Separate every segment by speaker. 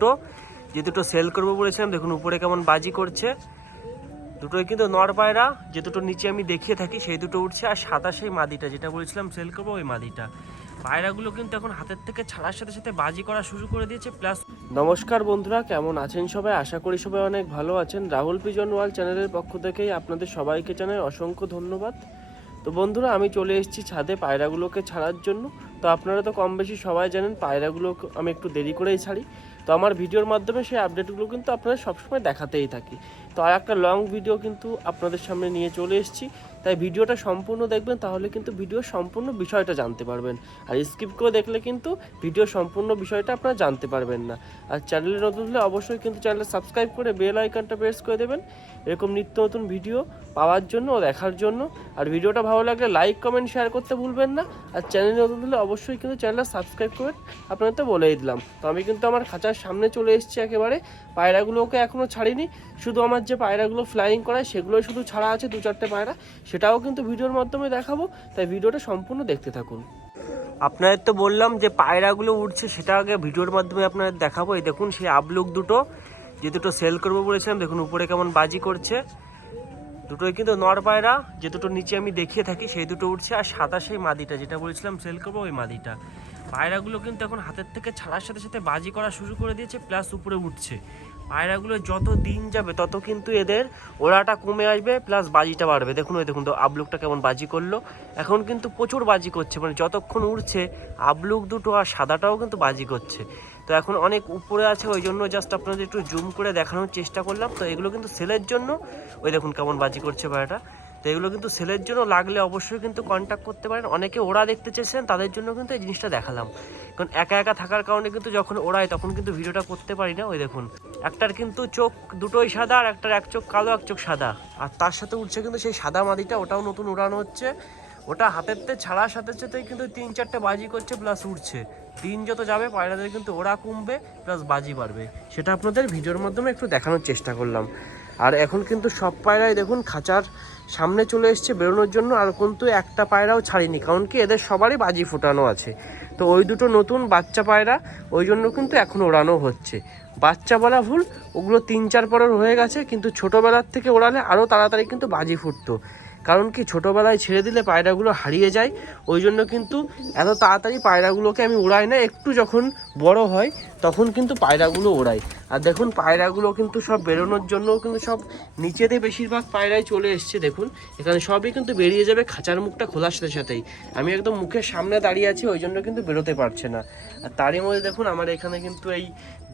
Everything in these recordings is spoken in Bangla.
Speaker 1: দুটো, যে দুটো সেল করব বলেছিলাম, দেখুন উপরে কেমন বাজি করছে। দুটোই কিন্তু নর পায়রা, যে দুটো নিচে আমি দেখিয়ে থাকি, সেই দুটো উঠছে, আর সাদা সেই মাদিটা, যেটা বলেছিলাম সেল করব, ওই মাদিটা। পায়রাগুলো কিন্তু এখন হাতের থেকে ছাড়ার সাথে সাথে বাজি করা শুরু করে দিয়েছে প্লাস নমস্কার বন্ধুরা, কেমন আছেন সবাই? আশা করি সবাই অনেক ভালো আছেন। রাহুল পিজন ওয়াল চ্যানেলের পক্ষ থেকেই আপনাদের সবাইকে জানাই অসংখ্য ধন্যবাদ। তো বন্ধুরা, আমি চলে এসেছি ছাদে পায়রাগুলোকে ছাড়ার জন্য। তো আপনারা তো কম বেশি সবাই জানেন, পায়রাগুলো আমি একটু দেরি করেই ছাড়ি। তো আমার ভিডিওর মাধ্যমে সেই আপডেটগুলো কিন্তু আপনাদের সবসময় দেখাতেই থাকি। তো আর একটা লং ভিডিও কিন্তু আপনাদের সামনে নিয়ে চলে এসেছি। তাই ভিডিওটা সম্পূর্ণ দেখবেন, তাহলে কিন্তু ভিডিও সম্পূর্ণ বিষয়টা জানতে পারবেন। আর স্কিপ করে দেখলে কিন্তু ভিডিও সম্পূর্ণ বিষয়টা আপনারা জানতে পারবেন না। আর চ্যানেলে নতুন হলে অবশ্যই কিন্তু চ্যানেল সাবস্ক্রাইব করে বেল আইকনটা প্রেস করে দেবেন। এরকম নিত্য নতুন ভিডিও পাওয়ার জন্য ও দেখার জন্য। আর ভিডিওটা ভালো লাগলে লাইক কমেন্ট শেয়ার করতে ভুলবেন না। আর চ্যানেলে নতুন হলে অবশ্যই কিন্তু চ্যানেলটা সাবস্ক্রাইব করবেন আপনাদের তো বলেই দিলাম। তো আমি কিন্তু আমার খাঁচার সামনে চলে এসেছি একেবারে। পায়রাগুলোকে এখনও ছাড়িনি। শুধু আমার যে পায়রাগুলো ফ্লাইং করায় সেগুলোই শুধু ছাড়া আছে, দু চারটে পায়রা। সেটাও কিন্তু ভিডিওর মাধ্যমে দেখাবো, তাই ভিডিওটা সম্পূর্ণ দেখতে থাকুন। আপনাদের তো বললাম যে পায়রাগুলো উঠছে সেটা আগে ভিডিওর মাধ্যমে আপনাদের দেখাবো। এই দেখুন, সেই আপলুক দুটো, যে দুটো সেল করব বলেছিলাম, দেখুন উপরে কেমন বাজি করছে। দুটোই কিন্তু নর পায়রা, যে দুটো নিচে আমি দেখিয়ে থাকি, সেই দুটো উঠছে আর সাদা সেই মাদিটা, যেটা বলেছিলাম সেল করব, ওই মাদিটা। পায়রাগুলো কিন্তু এখন হাতের থেকে ছাড়ার সাথে সাথে বাজি করা শুরু করে দিয়েছে, প্লাস উপরে উঠছে। পায়রাগুলো যত দিন যাবে, তত কিন্তু এদের ওড়াটা কমে আসবে প্লাস বাজিটা বাড়বে। দেখুন, ওই দেখুন তো, আবলুকটা কেমন বাজি করল। এখন কিন্তু প্রচুর বাজি করছে মানে যতক্ষণ উড়ছে, আবলুক দুটো আর সাদাটাও কিন্তু বাজি করছে। তো এখন অনেক উপরে আছে, ওই জন্য জাস্ট আপনাদের একটু জুম করে দেখানোর চেষ্টা করলাম। তো এগুলো কিন্তু সেলের জন্য, ওই দেখুন কেমন বাজি করছে পায়রাটা। তো এগুলো কিন্তু সেলের জন্য লাগলে অবশ্যই কিন্তু কন্ট্যাক্ট করতে পারেন। অনেকে ওরা দেখতে চেয়েছেন তাদের জন্য কিন্তু এই জিনিসটা দেখালাম। কারণ একা একা থাকার কারণে কিন্তু যখন ওড়ায় তখন কিন্তু ভিডিওটা করতে পারি না, ওই দেখুন। একটার কিন্তু চোখ দুটোই সাদা আর একটার এক চোখ কালো, এক চোখ সাদা। আর তার সাথে উঠছে কিন্তু সেই সাদা মাদিটা, ওটাও নতুন উড়ানো হচ্ছে। ওটা হাতের তে ছাড়ার সাথে সাথে কিন্তু তিন চারটে বাজি করছে প্লাস উঠছে দিন যত যাবে, পায়রাদের কিন্তু ওরা কমবে প্লাস বাজি বাড়বে। সেটা আপনাদের ভিডিওর মাধ্যমে একটু দেখানোর চেষ্টা করলাম। আর এখন কিন্তু সব পায়রাই দেখুন খাঁচার সামনে চলে এসছে বেরোনোর জন্য, আর কিন্তু একটা পায়রাও ছাড়িনি, কারণ কি এদের সবারই বাজি ফোটানো আছে। তো ওই দুটো নতুন বাচ্চা পায়রা, ওই জন্য কিন্তু এখন ওড়ানো হচ্ছে। বাচ্চা বলা ভুল, ওগুলো তিন চার পরের হয়ে গেছে, কিন্তু ছোটোবেলার থেকে ওড়ালে আরও তাড়াতাড়ি কিন্তু বাজি ফুটতো। কারণ কি ছোটোবেলায় ছেড়ে দিলে পায়রাগুলো হারিয়ে যায়, ওই জন্য কিন্তু এত তাড়াতাড়ি পায়রাগুলোকে আমি ওড়াই না, একটু যখন বড় হয় তখন কিন্তু পায়রাগুলো ওড়াই। আর দেখুন, পায়রাগুলো কিন্তু সব বেরোনোর জন্য কিন্তু সব নিচেতে বেশিরভাগ পায়রাই চলে এসছে, দেখুন। এখানে সবই কিন্তু বেরিয়ে যাবে খাঁচার মুখটা খোলার সাথে সাথেই। আমি একদম মুখের সামনে দাঁড়িয়ে আছি, ওই জন্য কিন্তু বেরোতে পারছে না। আর তারই মধ্যে দেখুন, আমার এখানে কিন্তু এই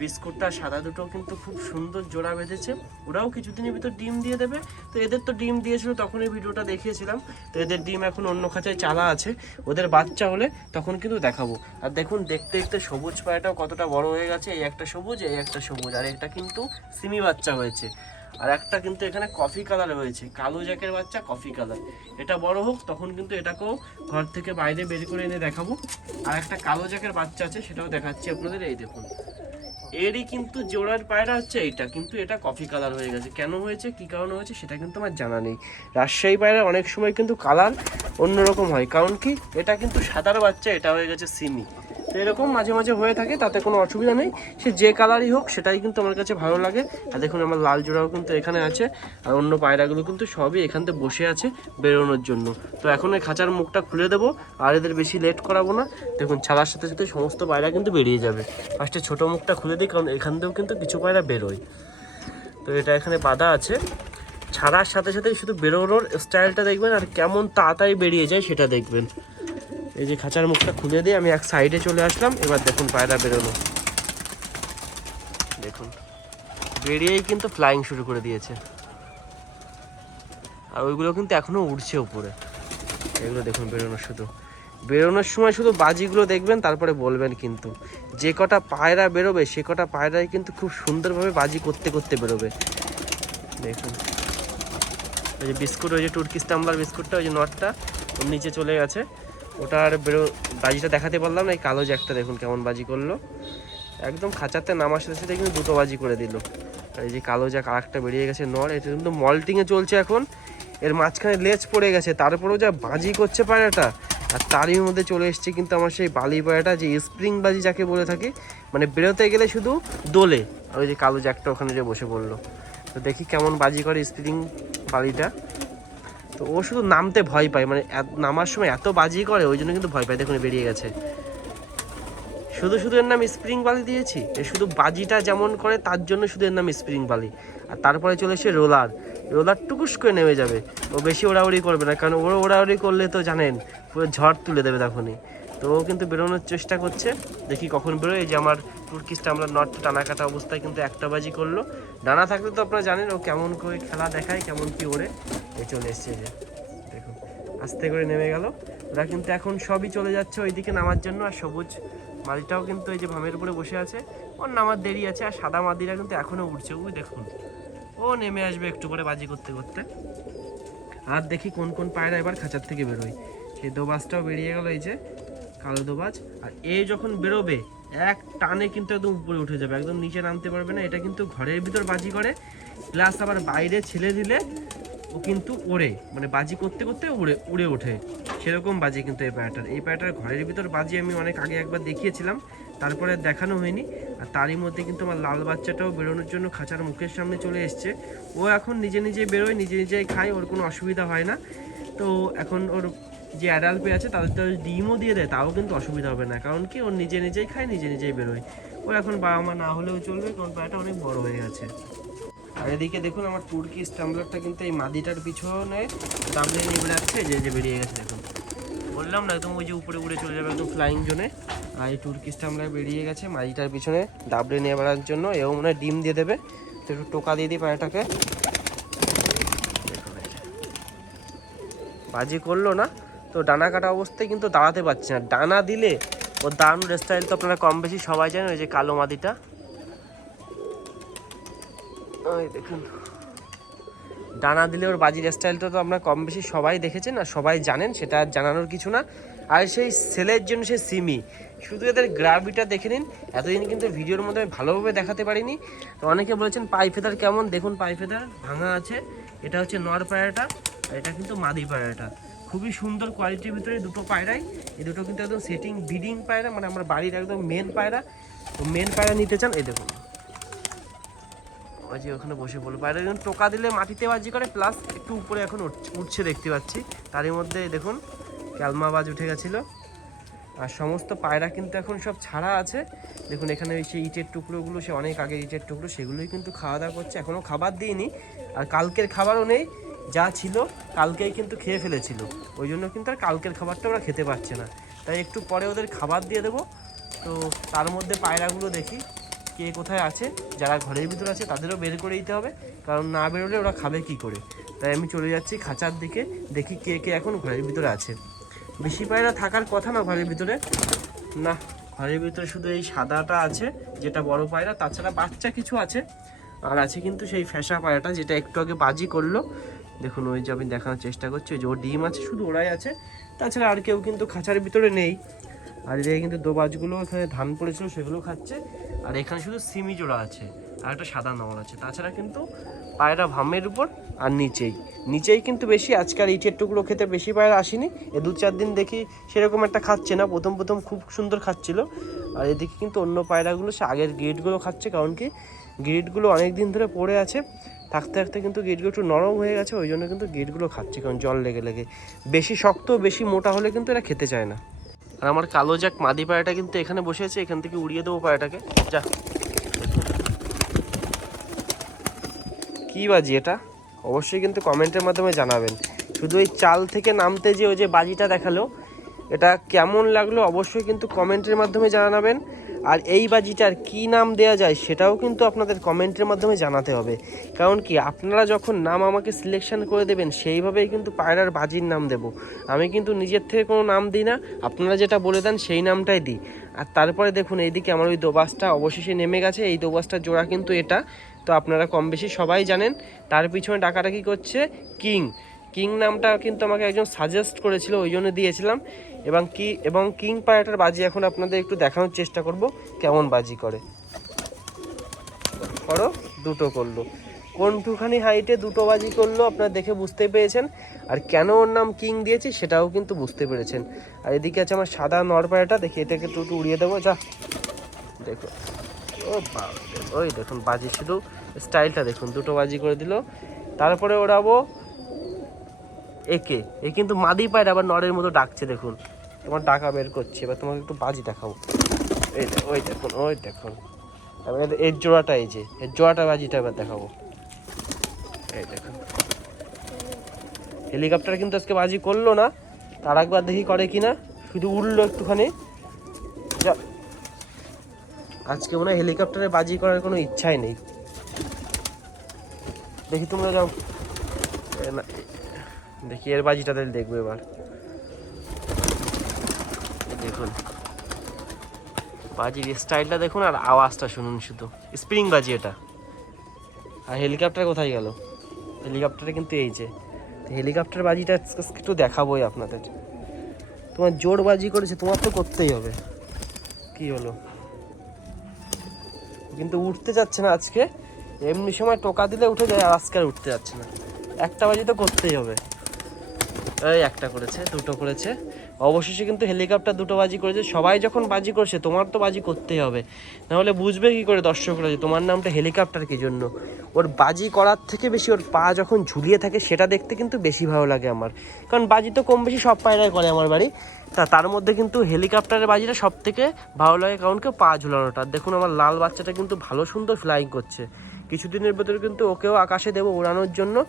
Speaker 1: বিস্কুটটা, সাদা দুটো কিন্তু খুব সুন্দর জোড়া বেঁধেছে। ওরাও কিছুদিনের ভিতর ডিম দিয়ে দেবে। তো এদের তো ডিম দিয়েছিল, তখন এই ভিডিওটা দেখিয়েছিলাম। তো এদের ডিম এখন অন্য খাঁচায় চালা আছে। ওদের বাচ্চা হলে তখন কিন্তু দেখাবো। আর দেখুন, দেখতে দেখতে সবুজ পায়েটাও কতটা বড় হয়ে গেছে। এই একটা সবুজ, এই একটা সবুজ। আর একটা কিন্তু সিমি বাচ্চা হয়েছে। আর একটা কিন্তু এখানে কফি কালার হয়েছে কালো জ্যাকের বাচ্চা কফি কালার এটা বড় হোক, তখন কিন্তু এটাকেও ঘর থেকে বাইরে বের করে এনে দেখাবো। আর একটা কালো জ্যাকের বাচ্চা আছে, সেটাও দেখাচ্ছি আপনাদের, এই দেখুন। এরই কিন্তু জোড়ার পায়রা হচ্ছে এইটা, কিন্তু এটা কফি কালার হয়ে গেছে। কেন হয়েছে, কি কারণে হয়েছে, সেটা কিন্তু আমার জানা নেই। রাজশাহী পায়রা অনেক সময় কিন্তু কালার অন্যরকম হয়, কারণ কি, এটা কিন্তু সাদার বাচ্চা, এটা হয়ে গেছে সিমি। এরকম মাঝে মাঝে হয়ে থাকে, তাতে কোনো অসুবিধা নেই। সে যে কালারই হোক, সেটাই কিন্তু আমার কাছে ভালো লাগে। আর দেখুন, আমার লাল জোড়াও কিন্তু এখানে আছে। আর অন্য পায়রাগুলো কিন্তু সবই এখান থেকে বসে আছে বেরোনোর জন্য। তো এখন এই খাঁচার মুখটা খুলে দেবো, আর এদের বেশি লেট করাবো না। দেখুন ছাড়ার সাথে সাথে সমস্ত পায়রা কিন্তু বেরিয়ে যাবে। ফার্স্টে ছোটো মুখটা খুলে দিই, কারণ এখান থেকেও কিন্তু কিছু পায়রা বেরোয়। তো এটা এখানে বাঁধা আছে। ছাড়ার সাথে সাথে শুধু বেরোনোর স্টাইলটা দেখবেন, আর কেমন তাড়াতাড়ি বেরিয়ে যায় সেটা দেখবেন। এই যে খাঁচার মুখটা খুলে দিয়ে আমি এক সাইডে চলে আসলাম। এবার দেখুন পায়রা বেরোনো দেখুন, বেরিয়েই কিন্তু ফ্লাইং শুরু করে দিয়েছে। আর ওইগুলো কিন্তু এখনও উড়ছে উপরে। এগুলো দেখুন বেরোনো শুধু। বেরোনোর সময় শুধু বাজিগুলো দেখবেন, তারপরে বলবেন কিন্তু। যে কটা পায়রা বেরোবে, সে কটা পায়রাই কিন্তু খুব সুন্দরভাবে বাজি করতে করতে বেরোবে। দেখুন। ওই যে বিস্কুট, ওই যে তুর্কিস তাম্বার বিস্কুটটা, ওই যে নটটা, ওর নিচে চলে গেছে। ওটা আর বেরো, বাজিটা দেখাতে পারলাম না, এই কালো জ্যাকটা দেখুন কেমন বাজি করল। একদম খাঁচাতে নামার সাথে সাথে কিন্তু দুটো বাজি করে দিল। এই যে কালো জ্যাক আর একটা বেরিয়ে গেছে নর এটা কিন্তু মল্টিংয়ে চলছে এখন। এর মাঝখানে লেজ পড়ে গেছে, তারপরেও যা বাজি করছে পায়রাটা, আর তারই মধ্যে চলে এসছে কিন্তু আমার সেই বালি পায়রাটা, যে স্প্রিং বাজি যাকে বলে থাকি মানে বেরোতে গেলে শুধু দোলে। আর ওই যে কালো জ্যাকটা ওখানে যে বসে পড়ল। তো দেখি কেমন বাজি করে স্প্রিং বালিটা। তো ও শুধু নামতে ভয় পায় মানে নামার সময় এত বাজি করে, ওই জন্য কিন্তু ভয় পায়। দেখুন বেরিয়ে গেছে। শুধু শুধু এর নাম স্প্রিং বালি দিয়েছি? শুধু বাজিটা যেমন করে, তার জন্য শুধু এর নাম স্প্রিং বালি। আর তারপরে চলে এসে রোলার। রোলার টুকুস করে নেমে যাবে। ও বেশি ওড়াউড়ি করবে না, কারণ ওর ওড়াউড়ি করলে তো জানেন, পুরো ঝড় তুলে দেবে তখনই। তো ও কিন্তু বেরোনোর চেষ্টা করছে। দেখি কখন বেরোয়। এই যে আমার টুর্কিসটা আমরা নট টানা কাটা অবস্থায় কিন্তু একটা বাজি করল। ডানা থাকলে তো আপনারা জানেন ও কেমন করে খেলা দেখায়, কেমন কি ওড়ে। এই চলে এসছে যে দেখুন আস্তে করে নেমে গেল। ওরা কিন্তু এখন সবই চলে যাচ্ছে ওইদিকে নামার জন্য, আর সবুজ মাদিটাও কিন্তু এই যে ভামের উপরে বসে আছে। ওর নামার দেরি আছে, আর সাদা মাদিরা কিন্তু এখনও উঠছে ওই দেখুন, ও নেমে আসবে একটু করে বাজি করতে করতে। আর দেখি কোন কোন পায়রা এবার খাঁচার থেকে বেরোয়। সেই দোবাজটাও বেরিয়ে গেল এই যে, কালো দোবাজ। আর এ যখন বেরোবে, এক টানে কিন্তু একদম উপরে উঠে যাবে, একদম নিচে নামতে পারবে না। এটা কিন্তু ঘরের ভিতর বাজি করে। প্লাস আবার বাইরে ছেড়ে দিলে ও কিন্তু ওড়ে। মানে বাজি করতে করতে উড়ে উড়ে ওঠে। সেরকম বাজি কিন্তু এই পায়রাটার এই পায়রাটার ঘরের ভিতর বাজি আমি অনেক আগে একবার দেখিয়েছিলাম, তারপরে দেখানো হয়নি। আর তারই মধ্যে কিন্তু আমার লাল বাচ্চাটাও বেরোনোর জন্য খাঁচার মুখের সামনে চলে এসছে। ও এখন নিজে নিজে বেরোয়, নিজে নিজেই খায়, ওর কোনো অসুবিধা হয় না। তো এখন ওর যে অ্যাডাল্ট পেয়ে আছে, তাদের তো ডিমও দিয়ে দেয়, তাও কিন্তু অসুবিধা হবে না। কারণ কি ওর নিজে নিজেই খায়, নিজে নিজেই বেরোয়। ও এখন বাবা মা না হলেও চলবে, কারণ পায়রাটা অনেক বড় হয়ে গেছে। আর এদিকে দেখুন আমার তুর্কি স্টাম্বলারটা কিন্তু এই মাদিটার পিছনে দাবলে নিয়ে বেড়াচ্ছে যে যে বেরিয়ে গেছে দেখুন। বললাম না, একদম ওই যে উপরে উড়ে চলে যাবে একদম ফ্লাইং জোনে আর এই তুর্কি স্টাম্বলার বেরিয়ে গেছে, মাদিটার পিছনে দাবলে নিয়ে বেড়ার জন্য, এও মনে ডিম দিয়ে দেবে। তো একটু টোকা দিয়ে দিই পায়রাটাকে দেখুন বাজি করল না, তো ডানা কাটা অবস্থায় কিন্তু দাঁড়াতে পারছে না। ডানা দিলে ওর দারুণ স্টাইল তো আপনারা কম বেশি সবাই জানেন, ওই যে কালো মাদিটা। ওই দেখুন। ডানা দিলে ওর বাজির স্টাইলটা তো আমরা কম বেশি সবাই দেখেছেন আর সবাই জানেন, সেটা আর জানানোর কিছু না। আর সেই সেলের জন্য সে সিমি, শুধু এদের গ্রাভিটা দেখে নিন, এতদিন কিন্তু ভিডিওর মধ্যে আমি ভালোভাবে দেখাতে পারিনি। তো অনেকে বলেছেন, পাই ফেদার কেমন? দেখুন পাই ফেদার, ভাঙা আছে। এটা হচ্ছে নর পায়রাটা আর এটা কিন্তু মাদি পায়রাটা খুবই সুন্দর কোয়ালিটির ভিতরে দুটো পায়রাই। এই দুটো কিন্তু একদম সেটিং ব্রিডিং পায়রা মানে আমার বাড়ির একদম মেন পায়রা। তো মেন পায়রা নিতে চান, এই দেখুন। যে ওখানে বসে পড়ল। বাইরে যখন টোকা দিলে মাটিতে বাজি করে প্লাস একটু উপরে এখন উঠছে দেখতে পাচ্ছি। তারই মধ্যে দেখুন, ক্যালমা বাজ উঠে গেছিল। আর সমস্ত পায়রা কিন্তু এখন সব ছাড়া আছে। দেখুন, এখানে ওই সেই ইটের টুকরোগুলো, সে অনেক আগে ইটের টুকরো, সেগুলোই কিন্তু খাওয়া দাওয়া করছে। এখনও খাবার দিইনি, আর কালকের খাবারও নেই, যা ছিল, কালকেই কিন্তু খেয়ে ফেলেছিল। ওই জন্য কিন্তু আর কালকের খাবারটা ওরা খেতে পারছে না। তাই একটু পরে ওদের খাবার দিয়ে দেবো। তো তার মধ্যে পায়রাগুলো দেখি। কে কোথায় আছে, যারা ঘরের ভিতরে আছে তাদেরও বের করে দিতে হবে, কারণ না বেরোলে ওরা খাবে কি করে? তাই আমি চলে যাচ্ছি খাঁচার দিকে, দেখি কে কে এখন ঘরের ভিতরে আছে। বেশি পায়রা থাকার কথা না ঘরের ভিতরে। না, ঘরের ভিতরে শুধু এই সাদাটা আছে, যেটা বড় পায়রা, তাছাড়া বাচ্চা কিছু আছে। আর আছে কিন্তু সেই ফ্যাসা পায়রাটা, যেটা একটু আগে বাজি করল। দেখুন, ওই যে আমি দেখানোর চেষ্টা করছি, ওই যে ওর ডিম আছে, শুধু ওরাই আছে। তাছাড়া আর কেউ কিন্তু খাঁচার ভিতরে নেই। আর এদিকে কিন্তু দোবাজগুলো এখানে ধান পড়েছিল, সেগুলো খাচ্ছে। আর এখানে শুধু সিমি জোড়া আছে, আর একটা সাদা নল আছে। তাছাড়া কিন্তু পায়রা ভামের উপর আর নিচেই। নিচেই কিন্তু বেশি, আজকাল ইটের টুকরো খেতে বেশি পায়রা আসেনি। এ দু চার দিন দেখি সেরকম একটা খাচ্ছে না, প্রথম প্রথম খুব সুন্দর খাচ্ছিল। আর এদিকে কিন্তু অন্য পায়রাগুলো, সে আগের গেটগুলো খাচ্ছে, কারণ কি গেটগুলো অনেক দিন ধরে পড়ে আছে। থাকতে থাকতে কিন্তু গেটগুলো একটু নরম হয়ে গেছে, ওই জন্য কিন্তু গেটগুলো খাচ্ছে, কারণ জল লেগে লেগে। বেশি শক্ত, বেশি মোটা হলে কিন্তু এরা খেতে চায় না। আর আমার কালো যাক মাদি পায়রাটা কিন্তু এখানে বসে আছে, এখান থেকে উড়িয়ে দেবো পায়রাটাকে যা। কি বাজি এটা? অবশ্যই কিন্তু কমেন্টের মাধ্যমে জানাবেন। শুধু ওই চাল থেকে নামতে যে ওই যে বাজিটা দেখাল এটা কেমন লাগল অবশ্যই কিন্তু কমেন্টের মাধ্যমে জানাবেন। আর এই বাজিটার কি নাম দেয়া যায় সেটাও কিন্তু আপনাদের কমেন্টের মাধ্যমে জানাতে হবে। কারণ কি, আপনারা যখন নাম আমাকে সিলেকশন করে দেবেন, সেইভাবেই কিন্তু পায়রার বাজির নাম দেব। আমি কিন্তু নিজের থেকে কোনো নাম দিই না, আপনারা যেটা বলে দেন সেই নামটাই দিই। আর তারপরে দেখুন, এইদিকে আমার ওই দোবাসটা অবশেষে নেমে গেছে, এই দোবাসটার জোড়া কিন্তু এটা। তো আপনারা কম বেশি সবাই জানেন, তার পিছনে ডাকাডাকি করছে কিং। কিং নামটা কিন্তু আমাকে একজন সাজেস্ট করেছিল, ওই জন্য দিয়েছিলাম। এবং কি, এবং কিং পায়রাটার বাজি এখন আপনাদের একটু দেখানোর চেষ্টা করব কেমন বাজি করে। করো দুটো করল। কোনটুখানি হাইটে দুটো বাজি করল আপনারা দেখে বুঝতে পেরেছেন। আর কেন ওর নাম কিং দিয়েছি সেটাও কিন্তু বুঝতে পেরেছেন। আর এদিকে আছে আমার সাদা নরপায়াটা দেখি এটাকে একটু একটু উড়িয়ে দেবো, যা। দেখো। ও ওই দেখুন, বাজি শুধু স্টাইলটা দেখুন, দুটো বাজি করে দিল। তারপরে ওড়াবো একে এ কিন্তু মাদি পায়রা আবার নরের মতো ডাকছে, দেখুন। তোমার ডাকা বের করছে এবার তোমাকে একটু বাজি দেখাবো। এই ওই দেখুন ওই দেখুন। এবার এর- জোড়াটা এই যে এর জোড়াটা বাজিটা এবার দেখাবো। এই দেখুন। হেলিকপ্টার কিন্তু আজকে বাজি করল না তার একবার দেখি করে কিনা শুধু উড়লো একটুখানি। আজকে মনে হয় হেলিকপ্টারে বাজি করার কোনো ইচ্ছাই নেই। দেখি তোমরা যাও। না, দেখি এর বাজিটা তাহলে দেখব এবার। দেখুন। বাজির স্টাইলটা দেখুন আর আওয়াজটা শুনুন শুধু। স্প্রিং বাজি এটা। আর হেলিকপ্টার কোথায় গেল? হেলিকপ্টারে কিন্তু এই যে। হেলিকপ্টার বাজিটা একটু দেখাবোই আপনাদের। তোমার জোর বাজি করেছে, তোমার তো করতেই হবে। কি হলো? কিন্তু উঠতে যাচ্ছে না আজকে। এমনি সময় টোকা দিলে উঠে যায়, আর আজকে আর উঠতে যাচ্ছে না। একটা বাজি তো করতেই হবে। এই একটা করেছে, দুটো করেছে। অবশেষে কিন্তু হেলিকপ্টার দুটো বাজি করেছে। সবাই যখন বাজি করছে, তোমার তো বাজি করতেই হবে। নাহলে বুঝবে কি করে দর্শকরা যে তোমার নামটা হেলিকপ্টার কি জন্য? ওর বাজি করার থেকে বেশি ওর পা যখন ঝুলিয়ে থাকে, সেটা দেখতে কিন্তু বেশি ভালো লাগে আমার। কারণ বাজি তো কম বেশি সব পায়রাই করে আমার বাড়ি। তা তার মধ্যে কিন্তু হেলিকপ্টারের বাজিটা সব থেকে ভালো লাগে, কারণ কেউ পা ঝুলানোটা। দেখুন আমার লাল বাচ্চাটা কিন্তু ভালো সুন্দর ফ্লাইং করছে। কিছুদিনের ভেতরে কিন্তু ওকেও আকাশে দেবো ওড়ানোর জন্য।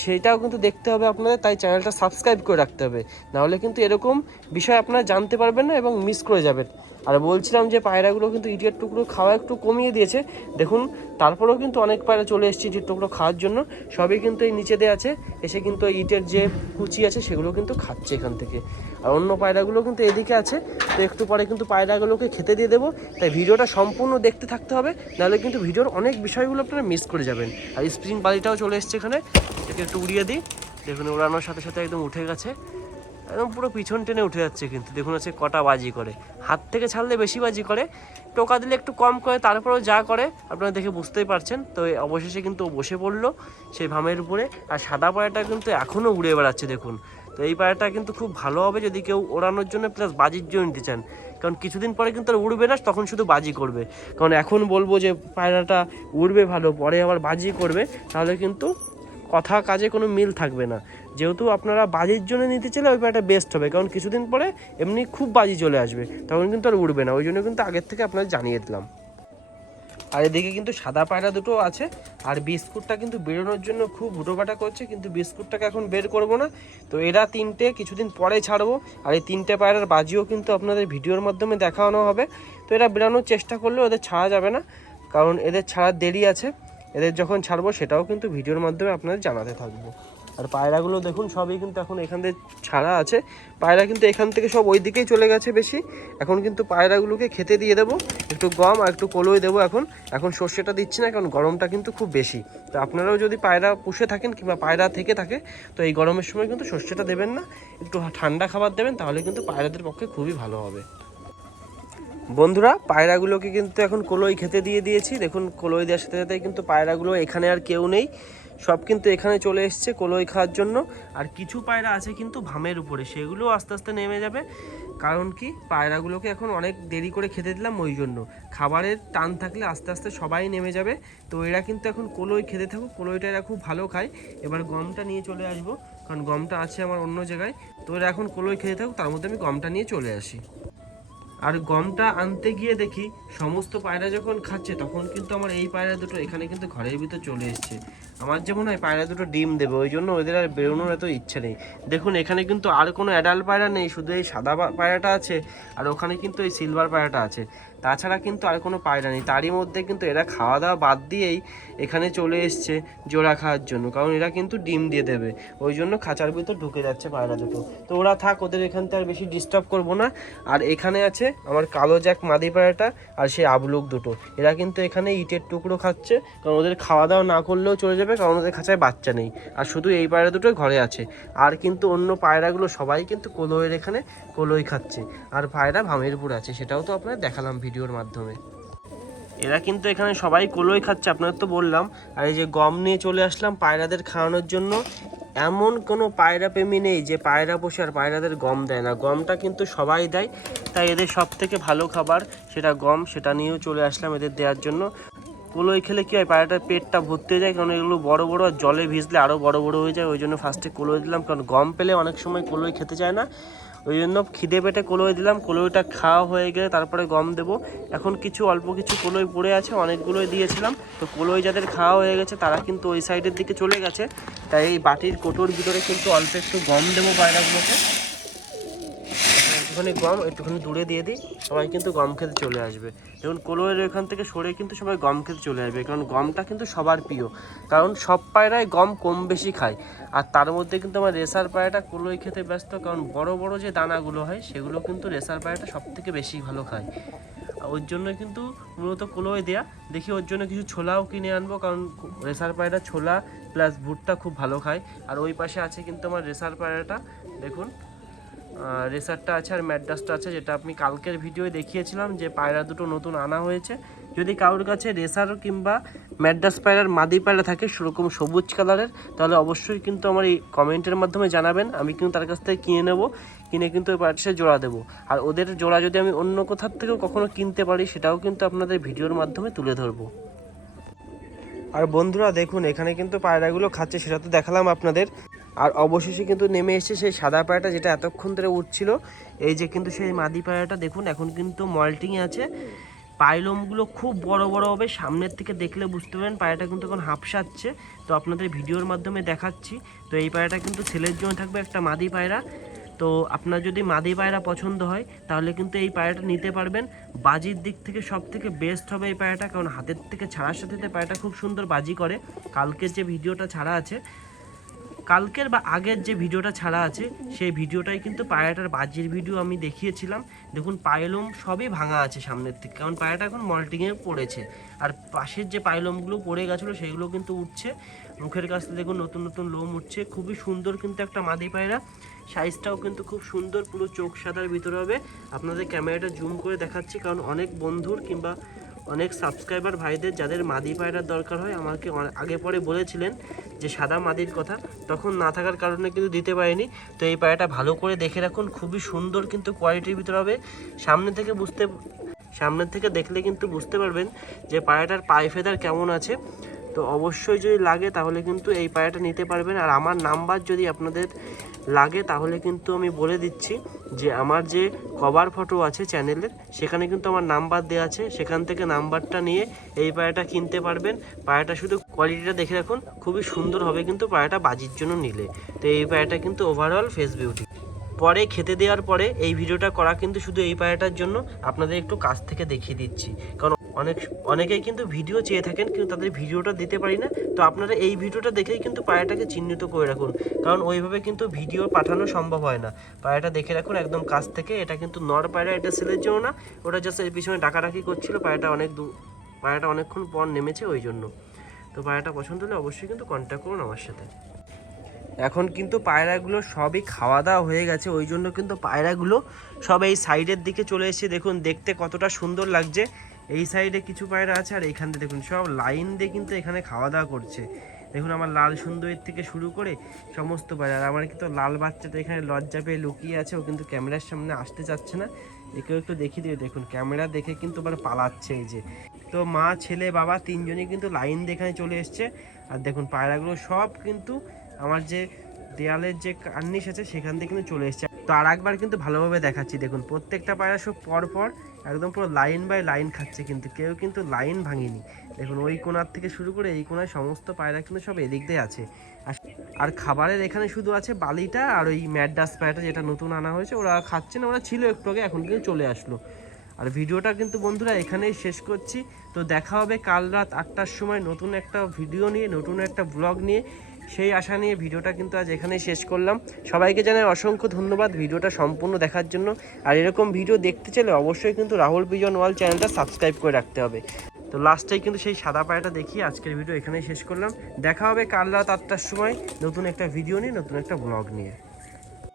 Speaker 1: সেটাও কিন্তু দেখতে হবে আপনাদের, তাই চ্যানেলটা সাবস্ক্রাইব করে রাখতে হবে। নাহলে কিন্তু এরকম বিষয় আপনারা জানতে পারবেন না এবং মিস করে যাবেন। আর বলছিলাম যে পায়রাগুলো কিন্তু ইটের টুকরো খাওয়া একটু কমিয়ে দিয়েছে। দেখুন, তারপরেও কিন্তু অনেক পায়রা চলে এসেছে ইটের টুকরো খাওয়ার জন্য। সবই কিন্তু এই নিচে দিয়ে আছে। এসে কিন্তু ইটের যে কুচি আছে, সেগুলো কিন্তু খাচ্ছে এখান থেকে। আর অন্য পায়রাগুলো কিন্তু এদিকে আছে। তো একটু পরে কিন্তু পায়রাগুলোকে খেতে দিয়ে দেবো। তাই ভিডিওটা সম্পূর্ণ দেখতে থাকতে হবে। নাহলে কিন্তু ভিডিওর অনেক বিষয়গুলো আপনারা মিস করে যাবেন। আর স্প্রিং বালিটাও চলে এসছে এখানে। একটু উড়িয়ে দিই। দেখুন ওড়ানোর সাথে সাথে একদম উঠে গেছে। একদম পুরো পিছন টেনে উঠে যাচ্ছে কিন্তু। দেখুন হচ্ছে কটা বাজি করে। হাত থেকে ছাড়লে বেশি বাজি করে। টোকা দিলে একটু কম করে, তারপরেও যা করে, আপনারা দেখে বুঝতেই পারছেন। তো অবশেষে কিন্তু বসে পড়ল সেই ভামের উপরে। আর সাদা পায়রাটা কিন্তু এখনও উড়ে বেড়াচ্ছে, দেখুন। তো এই পায়রাটা কিন্তু খুব ভালো হবে যদি কেউ ওড়ানোর জন্য প্লাস বাজির জন্য নিতে চান। কারণ কিছুদিন পরে কিন্তু আর উড়বে না, তখন শুধু বাজি করবে। কারণ এখন বলব যে পায়রাটা উড়বে ভালো, পরে আবার বাজি করবে। তাহলে কিন্তু কথা কাজে কোনো মিল থাকবে না। যেহেতু আপনারা বাজির জন্য নিতে চাইলে ওই পায়রাটা বেস্ট হবে, কারণ কিছুদিন পরে এমনি খুব বাজি চলে আসবে, তখন কিন্তু আর উড়বে না, ওই জন্য কিন্তু আগের থেকে আপনাদের জানিয়ে দিলাম। আর এদিকে কিন্তু সাদা পায়রা দুটো আছে, আর বিস্কুটটা কিন্তু বেরোনোর জন্য খুব হুটোপাটা করছে, কিন্তু বিস্কুটটাকে এখন বের করব না। তো এরা তিনটে, কিছুদিন পরে ছাড়বো, আর এই তিনটে পায়রার বাজিও কিন্তু আপনাদের ভিডিওর মাধ্যমে দেখানো হবে। তো এরা বেরোনোর চেষ্টা করলেও ওদের ছাড়া যাবে না, কারণ এদের ছাড়ার দেরি আছে। এদের যখন ছাড়বো, সেটাও কিন্তু ভিডিওর মাধ্যমে আপনাদের জানাতে থাকব। আর পায়রাগুলো দেখুন, সবই কিন্তু এখন এখান থেকে ছাড়া আছে। পায়রা কিন্তু এখান থেকে সব ওই দিকেই চলে গেছে বেশি। এখন কিন্তু পায়রাগুলোকে খেতে দিয়ে দেবো। একটু গম আর একটু কলই দেবো এখন। এখন সর্ষেটা দিচ্ছি না, কারণ গরমটা কিন্তু খুব বেশি। তো আপনারাও যদি পায়রা পুষে থাকেন কিংবা পায়রা থেকে থাকে, তো এই গরমের সময় কিন্তু সর্ষেটা দেবেন না। একটু ঠান্ডা খাবার দেবেন, তাহলে কিন্তু পায়রাদের পক্ষে খুবই ভালো হবে। বন্ধুরা, পায়রাগুলোকে কিন্তু এখন কলই খেতে দিয়ে দিয়েছি। দেখুন, কলই দেওয়ার সাথে সাথে কিন্তু পায়রাগুলো এখানে আর কেউ নেই। সব কিন্তু এখানে চলে এসছে কলই খাওয়ার জন্য। আর কিছু পায়রা আছে কিন্তু ভামের উপরে, সেগুলো আস্তে আস্তে নেমে যাবে। কারণ কি, পায়রাগুলোকে এখন অনেক দেরি করে খেতে দিলাম ওই জন্য। খাবারের টান থাকলে আস্তে আস্তে সবাই নেমে যাবে। তো এরা কিন্তু এখন কলই খেতে থাকুক, কলইটা এরা খুব ভালো খায়। এবার গমটা নিয়ে চলে আসব, কারণ গমটা আছে আমার অন্য জায়গায়। তো এরা এখন কলই খেতে থাকুক, তার মধ্যে আমি গমটা নিয়ে চলে আসি। আর গমটা আনতে গিয়ে দেখি, সমস্ত পায়রা যখন খাচ্ছে, তখন কিন্তু আমার এই পায়রা দুটো এখানে কিন্তু ঘরের ভিতর চলে এসছে। আমার যে মনে হয় পায়রা দুটো ডিম দেবে, ওই জন্য ওদের আর বেরোনোর এত ইচ্ছে নেই। দেখুন, এখানে কিন্তু আর কোনো অ্যাডাল্ট পায়রা নেই, শুধু এই সাদা পায়রাটা আছে, আর ওখানে কিন্তু এই সিলভার পায়রাটা আছে। তাছাড়া কিন্তু আর কোনো পায়রা নেই। তারই মধ্যে কিন্তু এরা খাওয়া দাওয়া বাদ দিয়েই এখানে চলে এসছে জোড়া খাওয়ার জন্য, কারণ এরা কিন্তু ডিম দিয়ে দেবে। ওই জন্য খাঁচার ভিতর ঢুকে যাচ্ছে পায়রা দুটো। তো ওরা থাক, ওদের এখান থেকে আর বেশি ডিস্টার্ব করব না। আর এখানে আছে আমার কালো জ্যাক মাদি পায়রাটা আর সেই আবলুক দুটো। এরা কিন্তু এখানে ইটের টুকরো খাচ্ছে, কারণ ওদের খাওয়া দাওয়া না করলেও চলে যাবে। কারণ ওদের খাঁচায় বাচ্চা নেই। আর শুধু এই পায়রা দুটো ঘরে আছে। আর কিন্তু অন্য পায়রাগুলো সবাই কিন্তু কলোয়ের এখানে কলোই খাচ্ছে। আর পায়রা ভামেরপুর আছে, সেটাও তো আপনার দেখালাম ভিডিওর মাধ্যমে। এরা কিন্তু এখানে সবাই কলোই খাচ্ছে, আপনাদের তো বললাম। আর এই যে গম নিয়ে চলে আসলাম পায়রাদের খাওয়ানোর জন্য। এমন কোনো পায়রা প্রেমী নেই যে পায়রা বসে আর পায়রাদের গম দেয় না। গমটা কিন্তু সবাই দেয়। তাই এদের সব থেকে ভালো খাবার সেটা গম, সেটা নিয়েও চলে আসলাম এদের দেওয়ার জন্য। কলোই খেলে কী হয়? পায়রাটার পেটটা ভর্তি যায়, কারণ এগুলো বড় বড় আর জলে ভিজলে আরও বড় বড় হয়ে যায়। ওই জন্য ফার্স্টে কলোই দিলাম, কারণ গম পেলে অনেক সময় কলোই খেতে চায় না। ওই জন্য খিদে পেটে কলোই দিলাম, কলোইটা খাওয়া হয়ে গেলে তারপরে গম দেবো। এখন কিছু অল্প কিছু কলোই পড়ে আছে, অনেকগুলোই দিয়েছিলাম। তো কলোই যাদের খাওয়া হয়ে গেছে, তারা কিন্তু ওই সাইডের দিকে চলে গেছে। তাই এই বাটির কোটোর ভিতরে কিন্তু অল্প একটু গম দেবো পায়রাগুলোকে। একটুখানি গম, একটুখানি দূরে দিয়ে দিই, সবাই কিন্তু গম খেতে চলে আসবে। দেখুন কলোয়ের এখান থেকে সরে কিন্তু সবাই গম খেতে চলে আসবে, কারণ গমটা কিন্তু সবার প্রিয়। কারণ সব পায়রাই গম কম বেশি খায়। আর তার মধ্যে কিন্তু আমার রেসার পায়রাটা কলোই খেতে ব্যস্ত, কারণ বড় বড় যে দানাগুলো হয়, সেগুলো কিন্তু রেসার পায়রাটা সব থেকে বেশি ভালো খায়। ওর জন্য কিন্তু মূলত কলোই দেয়া। দেখি ওর জন্য কিছু ছোলাও কিনে আনব, কারণ রেসার পায়রা ছোলা প্লাস ভুট্টা খুব ভালো খায়। আর ওই পাশে আছে কিন্তু আমার রেসার পায়রাটা, দেখুন। রেসারটা আছে আর ম্যাডাসটা আছে, যেটা আপনি কালকের ভিডিওয়ে দেখিয়েছিলাম যে পায়রা দুটো নতুন আনা হয়েছে। যদি কারোর কাছে রেসার কিংবা ম্যাডাস পায়রার মাদি পায়রা থাকে, সেরকম সবুজ কালারের, তাহলে অবশ্যই কিন্তু আমার এই কমেন্টের মাধ্যমে জানাবেন। আমি কিন্তু তার কাছ থেকে কিনে নেব, কিনে কিন্তু ওই পায়রাটার সাথে জোড়া দেবো। আর ওদের জোড়া যদি আমি অন্য কোথার থেকেও কখনো কিনতে পারি, সেটাও কিন্তু আপনাদের ভিডিওর মাধ্যমে তুলে ধরবো। আর বন্ধুরা, দেখুন, এখানে কিন্তু পায়রাগুলো খাচ্ছে, সেটা তো দেখালাম আপনাদের। আর অবশেষে কিন্তু নেমে এসেছে সেই সাদা পায়রাটা যেটা এতক্ষণ ধরে উঠছিল। এই যে কিন্তু সেই মাদি পায়রাটা দেখুন, এখন কিন্তু মল্টিংয়ে আছে। পাইলমগুলো খুব বড় বড় হবে, সামনের থেকে দেখলে বুঝতে পারেন পায়রাটা কিন্তু এখন হাঁপসাচ্ছে তো আপনাদের ভিডিওর মাধ্যমে দেখাচ্ছি। তো এই পায়রাটা কিন্তু ছেলের জন্য থাকবে একটা মাদি পায়রা। তো আপনার যদি মাদি পায়রা পছন্দ হয়, তাহলে কিন্তু এই পায়রাটা নিতে পারবেন। বাজির দিক থেকে সব থেকে বেস্ট হবে এই পায়রাটা কারণ হাতের থেকে ছাড়ার সাথে পায়রাটা খুব সুন্দর বাজি করে। কালকের যে ভিডিওটা ছাড়া আছে কালকের বা আগের যে ভিডিওটা ছাড়া আছে, সেই ভিডিওটাই কিন্তু পায়রাটার বাজির ভিডিও আমি দেখিয়েছিলাম। দেখুন পায়লম সবই ভাঙা আছে সামনের থেকে কারণ পায়রাটা এখন মল্টিংয়ে পড়েছে। আর পাশের যে পায়লমগুলো পড়ে গেছিল, সেগুলো কিন্তু উঠছে। মুখের কাছ থেকে দেখুন, নতুন নতুন লোম উঠছে। খুবই সুন্দর কিন্তু একটা মাদি পায়রা। সাইজটাও কিন্তু খুব সুন্দর, পুরো চোখ সাদার ভিতরে হবে। আপনাদের ক্যামেরাটা জুম করে দেখাচ্ছি, কারণ অনেক বন্ধুর কিংবা অনেক সাবস্ক্রাইবার ভাইদের যাদের মাদি পায়রার দরকার হয় আমাকে আগে পরে বলেছিলেন যে সাদা মাদির কথা। তখন না থাকার কারণে কিন্তু দিতে পারিনি। তো এই পায়রাটা ভালো করে দেখে রাখুন। খুবই সুন্দর কিন্তু কোয়ালিটির ভিতরে হবে। সামনে থেকে বুঝতে সামনের থেকে দেখলে কিন্তু বুঝতে পারবেন যে পায়রাটার পায়ে ফেদার কেমন আছে। তো অবশ্যই যদি লাগে তাহলে কিন্তু এই পায়রাটা নিতে পারবেন। আর আমার নাম্বার যদি আপনাদের লাগে, তাহলে কিন্তু আমি বলে দিচ্ছি যে আমার যে কভার ফটো আছে চ্যানেলের সেখানে কিন্তু আমার নাম্বার দেওয়া আছে। সেখান থেকে নাম্বারটা নিয়ে এই পায়রাটা কিনতে পারবেন। পায়রাটা শুধু কোয়ালিটিটা দেখে রাখুন, খুবই সুন্দর হবে কিন্তু পায়রাটা বাজির জন্য নিলে। তো এই পায়রাটা কিন্তু ওভারঅল ফেস বিউটি পরে খেতে দেওয়ার পরে এই ভিডিওটা করা কিন্তু শুধু এই পায়রাটার জন্য, আপনাদের একটু কাছ থেকে দেখিয়ে দিচ্ছি। কারণ অনেক, অনেকেই কিন্তু ভিডিও চেয়ে থাকেন, কিন্তু তাদের ভিডিওটা দিতে পারি না। তো আপনারা এই ভিডিওটা দেখেই কিন্তু পায়রাটাকে চিহ্নিত করে রাখুন। কারণ ওইভাবে কিন্তু ভিডিও পাঠানো সম্ভব হয় না। পায়রাটা দেখে রাখুন একদম কাছ থেকে। এটা কিন্তু নর পায়রা, এটা সেলের জন্য না। ওটা জাস্ট এর পিছনে ডাকাডাকি করছিল। পায়রাটা অনেক দূর পায়রাটা অনেকক্ষণ পর নেমেছে ওই জন্য। তো পায়রাটা পছন্দ হলে অবশ্যই কিন্তু কন্ট্যাক্ট করুন আমার সাথে। এখন কিন্তু পায়রাগুলো সবই খাওয়া দাওয়া হয়ে গেছে। ওই জন্য কিন্তু পায়রাগুলো সব এই সাইডের দিকে চলে এসেছে। দেখুন, দেখতে কতটা সুন্দর লাগছে। এই সাইডে কিছু পায়রা আছে আর এইখান দিয়ে দেখুন, সব লাইন দিয়ে কিন্তু এখানে খাওয়া দাওয়া করছে। দেখুন আমার লাল সুন্দরীর থেকে শুরু করে সমস্ত পায়রা। আর আমার কিন্তু লাল বাচ্চাটা এখানে লজ্জা পেয়ে লুকিয়ে আছে, ও কিন্তু ক্যামেরার সামনে আসতে চাচ্ছে না। একেও একটু দেখিয়ে দিয়ে দেখুন, ক্যামেরা দেখে কিন্তু আবার পালাচ্ছে এই যে। তো মা, ছেলে, বাবা তিনজনই কিন্তু লাইন দিয়ে এখানে চলে এসছে। আর দেখুন, পায়রাগুলো সব কিন্তু আমার যে দেয়ালের যে কার্নিশ আছে, সেখান থেকে কিন্তু চলে এসছে। তো আর একবার কিন্তু ভালোভাবে দেখাচ্ছি। দেখুন, প্রত্যেকটা পায়রা সব পর পর একদম পুরো লাইন বাই লাইন খাচ্ছে কিন্তু, কেউ কিন্তু লাইন ভাঙেনি। দেখুন, ওই কোণার থেকে শুরু করে এই কোণায় সমস্ত পায়রা কিন্তু সব এদিক দিয়ে আছে। আর- আর খাবারের এখানে শুধু আছে বালিটা আর ওই ম্যাডাস পায়রাটা যেটা নতুন আনা হয়েছে, ওরা খাচ্ছে না, ওরা ছিল একটু আগে, এখন কিন্তু চলে আসলো। আর ভিডিওটা কিন্তু বন্ধুরা এখানেই শেষ করছি। তো দেখা হবে কাল রাত আটটার সময় নতুন একটা ভিডিও নিয়ে, নতুন একটা ব্লগ নিয়ে। সেই আশা নিয়ে ভিডিওটা কিন্তু আজ এখানেই শেষ করলাম। সবাইকে জানাই অসংখ্য ধন্যবাদ ভিডিওটা সম্পূর্ণ দেখার জন্য। আর এরকম ভিডিও দেখতে চাইলে অবশ্যই কিন্তু রাহুল বিজন ওয়াল চ্যানেলটা সাবস্ক্রাইব করে রাখতে হবে। তো লাস্টে কিন্তু সেই সাদা পায়াটা দেখি, আজকের ভিডিও এখানেই শেষ করলাম। দেখা হবে কাল রাত আটটার সময় নতুন একটা ভিডিও নিয়ে, নতুন একটা ব্লগ নিয়ে।